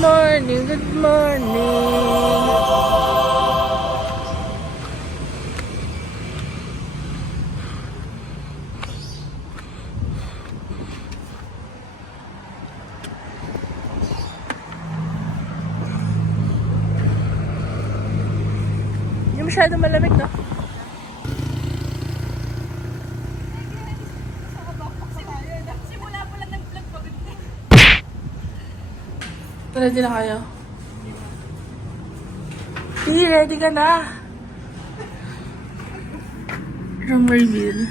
morning, good morning. Hindi masyado malamig, no? Simula pa lang nag-vlog ko. Ready na kayo? Ready ka na? Room reveal.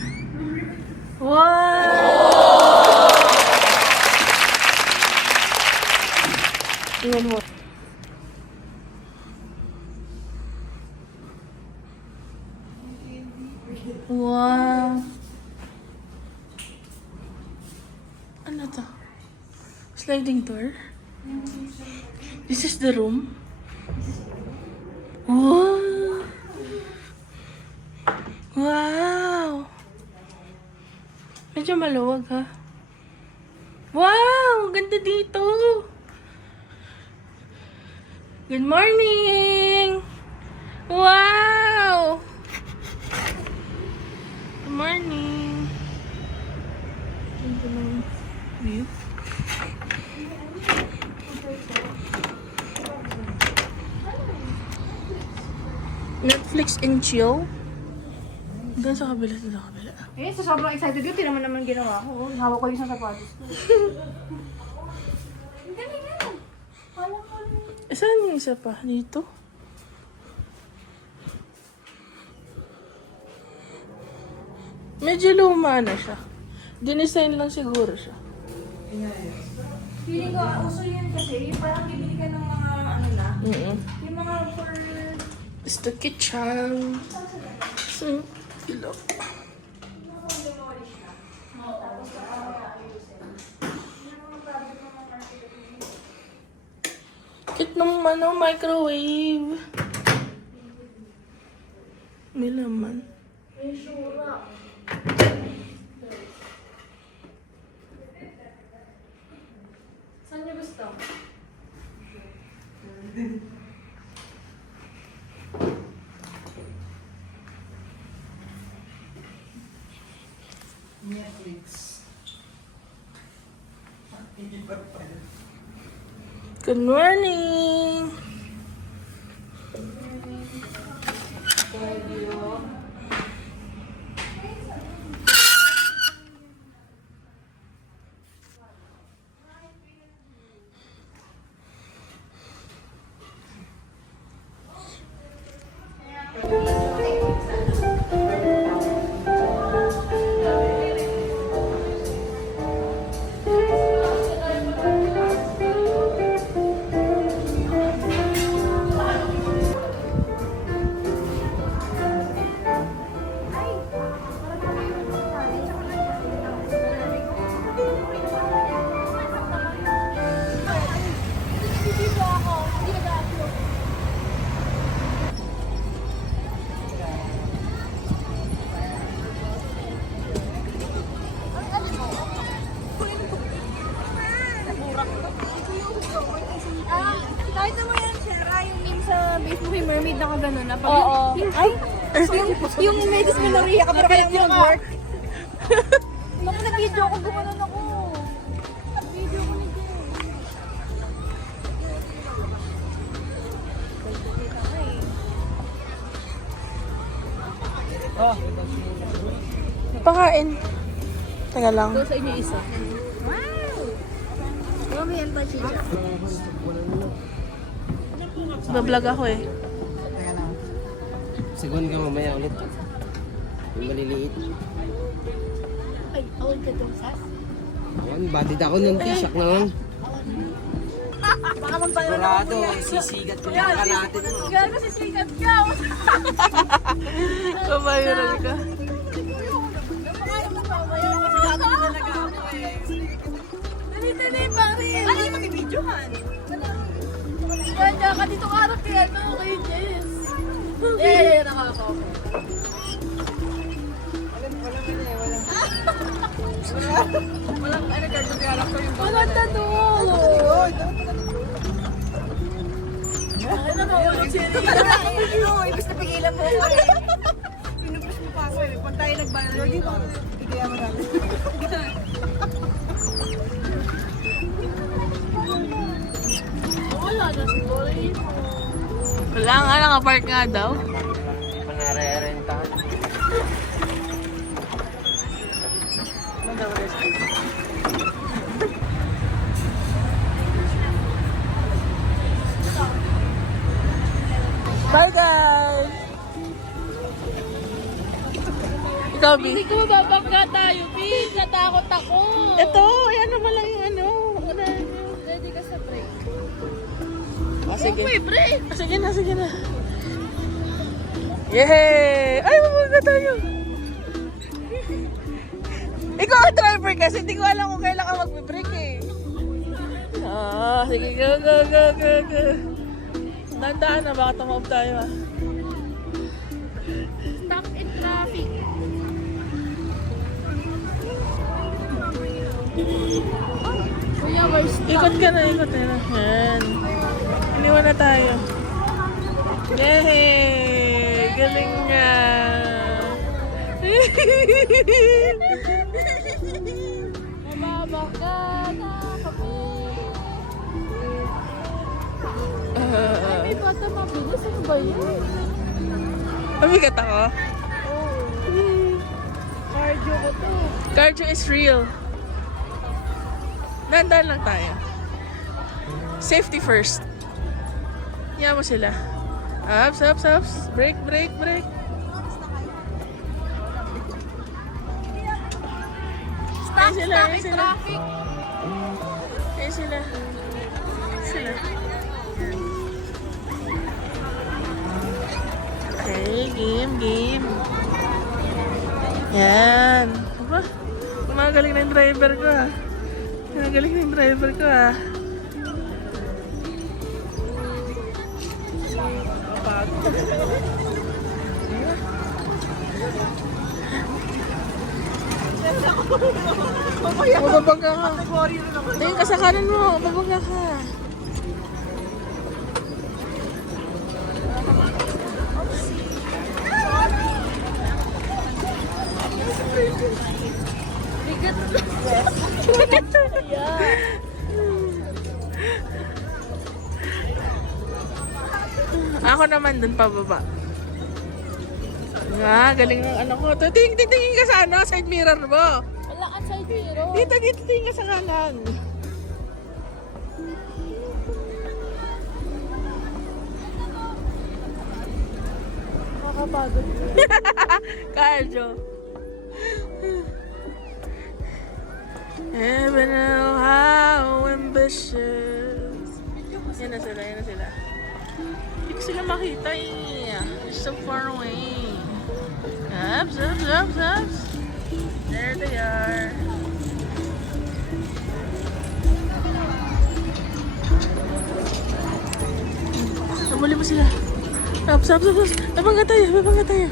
Wow! Tingnan mo. Wow! Ano to? Sliding door? This is the room. Wow! Wow! Medyo maluwag, ha? Wow! Ganda dito! Good morning! Wow! Good morning! Ganda ng view. Netflix and chill. Doon sa kabila, doon sa kabila. Eh, so sobrang excited yun. Tinaman naman ginawa ko. Hawak ko yung isang sapatos ko. Hindi na. Alam ko lang. Saan yung isa pa? Dito? Medyo luma na siya. Dinesign lang siguro siya. Feeling ko, uso yan kasi. Yung parang bibili ka ng mga ano na. Yung mga for... It's the kitchen. So, hello. Kit ng ano, microwave. May laman. May sura. Saan niyo gusto? Netflix. Good morning! Kahit naman yan, Sarah, yung meme sa Facebook yung mermaid na kagano'n na. Oo. Yung may dysmenorrhea ka pero kaya mo mag-work. Naku, nag-video ako, gumanon ako. Video ko ni Jen. Pakain. Teka lang. Ito sa inyo isa. Wow! Mami, yan pa siya. Bablog ako eh. Teka lang. Sigon ka mamaya ulit. Yung maliliit. Ay, awal ka itong sas. Awan, batid ako nun. T-shock naman. Baka magpayo na Sigurado, sisigat ko yung kalatin mo. Gano'n sisikat ka. Kabayaran ka. Napakain mo pa ba yun? Kasi dati talaga ako eh. Dali, pare. Ano yung mag-videohan? Ganda ka dito karap kay ano, kay Jess. Nakakaw. Walang ano, character yung bata. Walang tanong. Oo, ibig na pigilan mo ako eh. Pinupush mo pa ako eh. Pag tayo nagbalalo dito, ikaya mo namin. Wala na siguro yun. Wala nga, nakapark nga daw. Hindi pa nare-rentahan. Bye guys! Ikaw, B? Hindi ko mababangga tayo, Pete. Natakot ako. Ito, yan naman lang yung ano. Ready ka sa break. Ah, sige. Uy, break! Ah, sige na, sige na. Yay! Ay, mabangga tayo. Ikaw ang driver kasi hindi ko alam kung kailan ka magbe-break eh. Ah, sige, go, go, go, go, go. Tandaan na, baka tumaob tayo ah. Stuck in traffic. Kuya, we're stuck. Ikot ka na, ikot na. Yan. Iniwan na tayo. Yay! Galing nga. Mababangga na kami. Ay, may bata mabilis. Ano ba yun? Mabigat ako. Cardio ko to. Cardio is real. Nandaan lang tayo. Safety first. Yan mo sila. Ups, ups, ups. Break, break, break. Stuck, sila, stuck ayun in sila. traffic. Ayan sila. Sila. Okay, game, game. Yan. Aba, gumagaling na yung driver ko ah. Gumagaling na yung driver ko ah. Mababangga ka. Tingin ka sa kanan mo. Mababangga ka. Ako naman dun pababa. Nga, galing ng ano ko. Tingin ka sa ano, side mirror mo. Wala ka side mirror. Dito, tingin ka sa kanan. Nakakapagod. Cardio. Heaven know how ambitious. Yan na sila, yan na sila. Hindi ko sila makita eh. They're so far away. Ups, ups, ups, ups. There they are. Nabuli mo sila. Ups, ups, ups, ups. Babangga tayo, babangga tayo.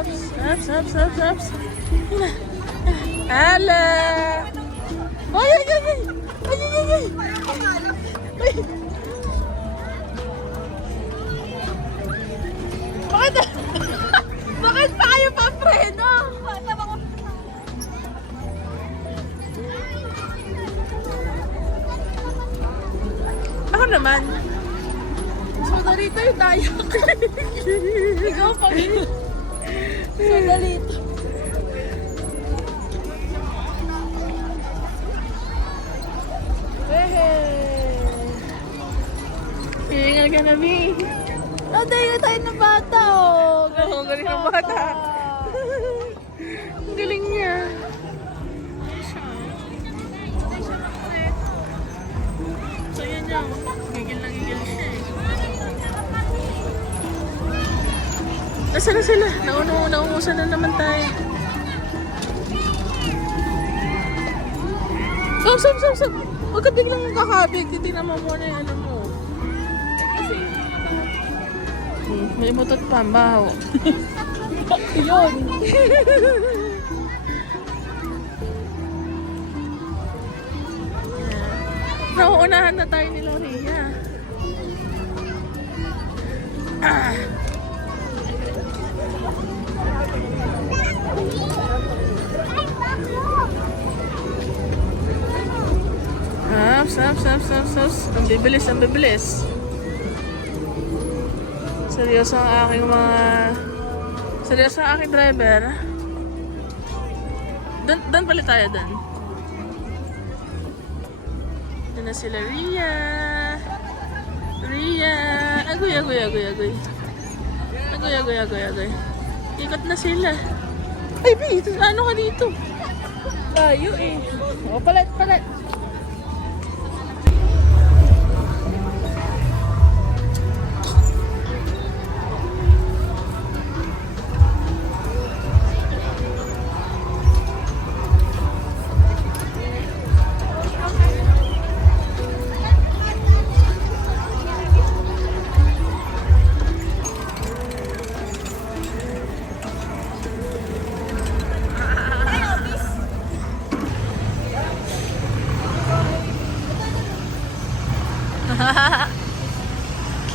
Ups, ups, ups, ups, ups. Yun na. Hala! Ay, ay, ay, ay! Ay, ay, ay, ay! Ay! Bakit? Bakit pa kayo pa-preno? Ako naman. So, narito yung tayo. Ikaw pa rin. So, narito. Hihingal ka na, B. Nadayo tayo ng bata, oh. Oo, galing ng bata. Ang galing niya. So, yan niya. Gigil na gigil siya eh. Nasaan na sila? Naungusan na naman tayo. Stop! Huwag ka biglang kakabig. Titignan mo muna yung ano mo. May mutot pa, ang baho. Yun. Nauunahan na tayo ni Loria. Saps. Ang bibilis. Seryoso ang aking driver. Doon pala tayo doon. Doon na sila Ria. Agoy. Ikot na sila. Ay, B, ano ka dito? Layo eh. O, palat.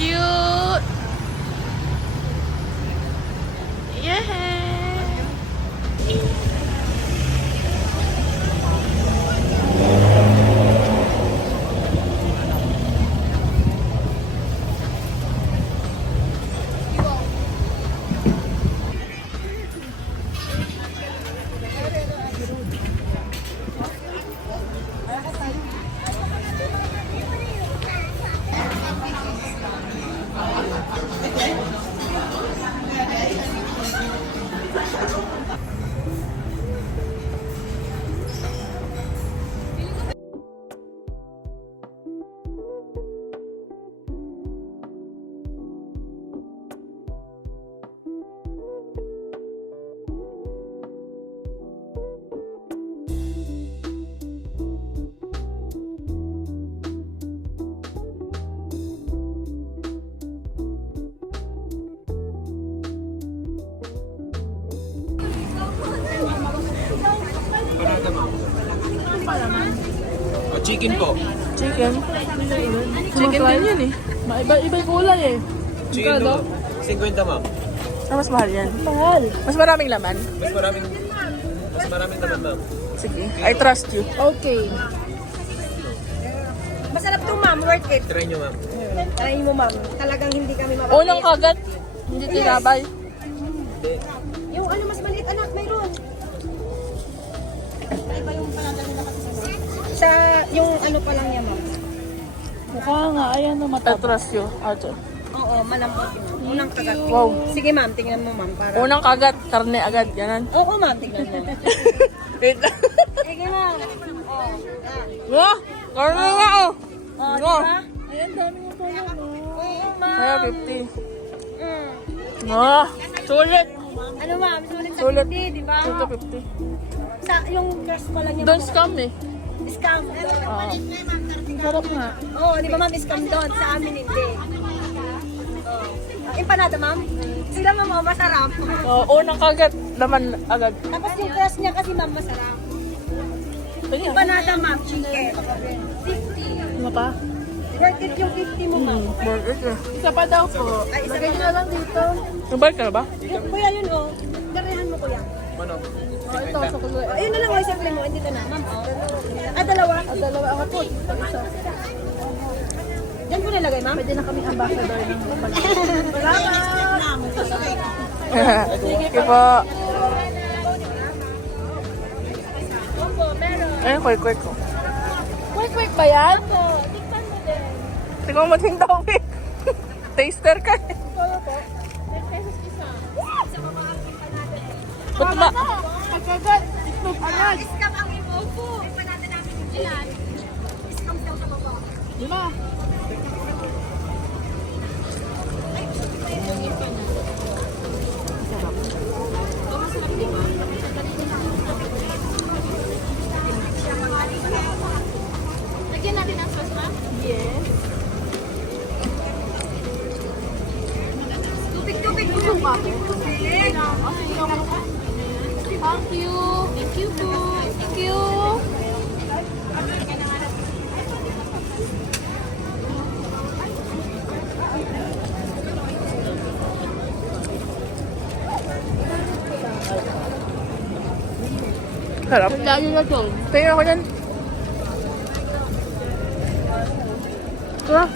Cute! Yeah! Chicken po. Chicken din yun eh. Iba yung kulay eh. Chicken po. 50 ma'am. Mas mahal yan. Mahal. Mas maraming laman. Mas maraming naman ma'am. Sige. I trust you. Okay. Masarap to, ma'am. Worth it. Try nyo ma'am. Try mo, ma'am. Talagang hindi kami mababait. Unang kagat. Hindi tinabay. Hindi. Yung ano, mas maliit, anak, mayroon. Iba yung panadala na kasi sa yung ano pa lang niya, ma'am. Mukha nga. Ayan na mata. I trust you. Ato. Oo, malambot yun. Unang kagat. Wow. Sige, ma'am. Tingnan mo, ma'am. Para... Unang kagat. Karne agad. Ganan. Oo, ma'am. Tingnan mo. Wait lang. Sige, ma'am. Oo. Wah! Karne nga oh. Oh, Wow. diba? Ayan, dami mo pa yan. Oo, ma'am. Kaya 50. Ah, sulit. Ano, ma'am? Sulit sa Sulit. 50, di ba? Ito 50. Sa, yung crush pa lang niya. Don't scam eh. Scam. Ah. Sarap nga. Oo, di ba, ma'am? Scam doon. Sa amin, hindi. Empanada, ma'am? Sila, ma'am, oh, masarap. Oh, unang kagat. Laman agad. Tapos yung crush niya kasi, ma'am, masarap. Empanada, ma'am, chicken. 50. Ano pa? Worth it yung 50 mo, ma'am. Burger ka. Isa pa daw po. Ay, isa na lang dito. Nabalik ka na ba? Yung, kuya, yun, oh. Garehan mo, kuya. Ano? Oh, ito sa kuloy. Oh, ayun na lang, oh, isang mo. Andito na, ma'am, oh. Dalawa. Dalawa ako po. Isa. Diyan ko nilagay, ma'am. Pwede na kami ambassador ng kapal. Salamat. Sige po. Opo, meron. Ayun, quick ko. Quick ba yan? Opo, tikpan mo din. Tingnan mo ting daw eh. Taster ka eh. Ito po. 10 pesos isa. Sa mga empanada. Ba't ba? Agad. Itlog agad. Scam ang ibobo. Empanada namin yung ilan. Scam daw sa baba. Lima. Lagyan natin ang sauce, ma'am? Yes. Tupig-tupig mo yung tupig. Thank you. Thank you po. Thank you. Sarap. Lagi na to. Tingnan ako yan. Sarap.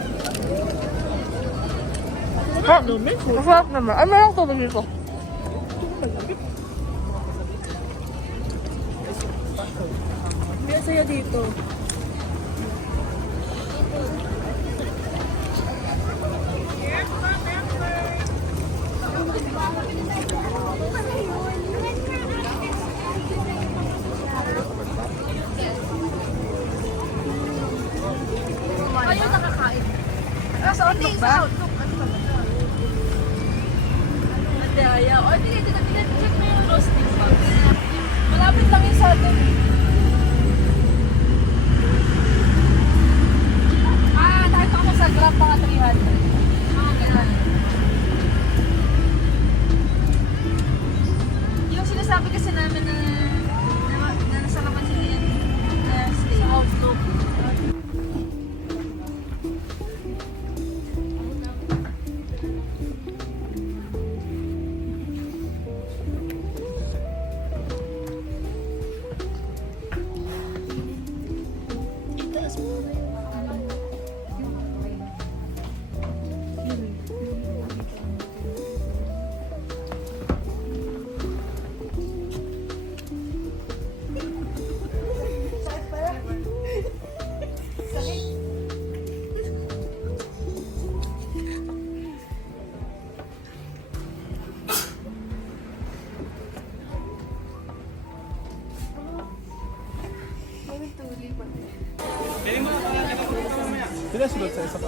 Ha? Masarap naman. Ay, meron tubig dito. May saya dito. Ayun, nakakain. Sa outlook ba? Madaya. O, tingnan. Check mo yung roasting box. Malapit lang yung sa atin. Nakita ko sa grab mga 300. Mga ganun. Yung sinasabi kasi namin na nasa naman sila yan na stay. Sa outlook. Sila sunod sa isa pa.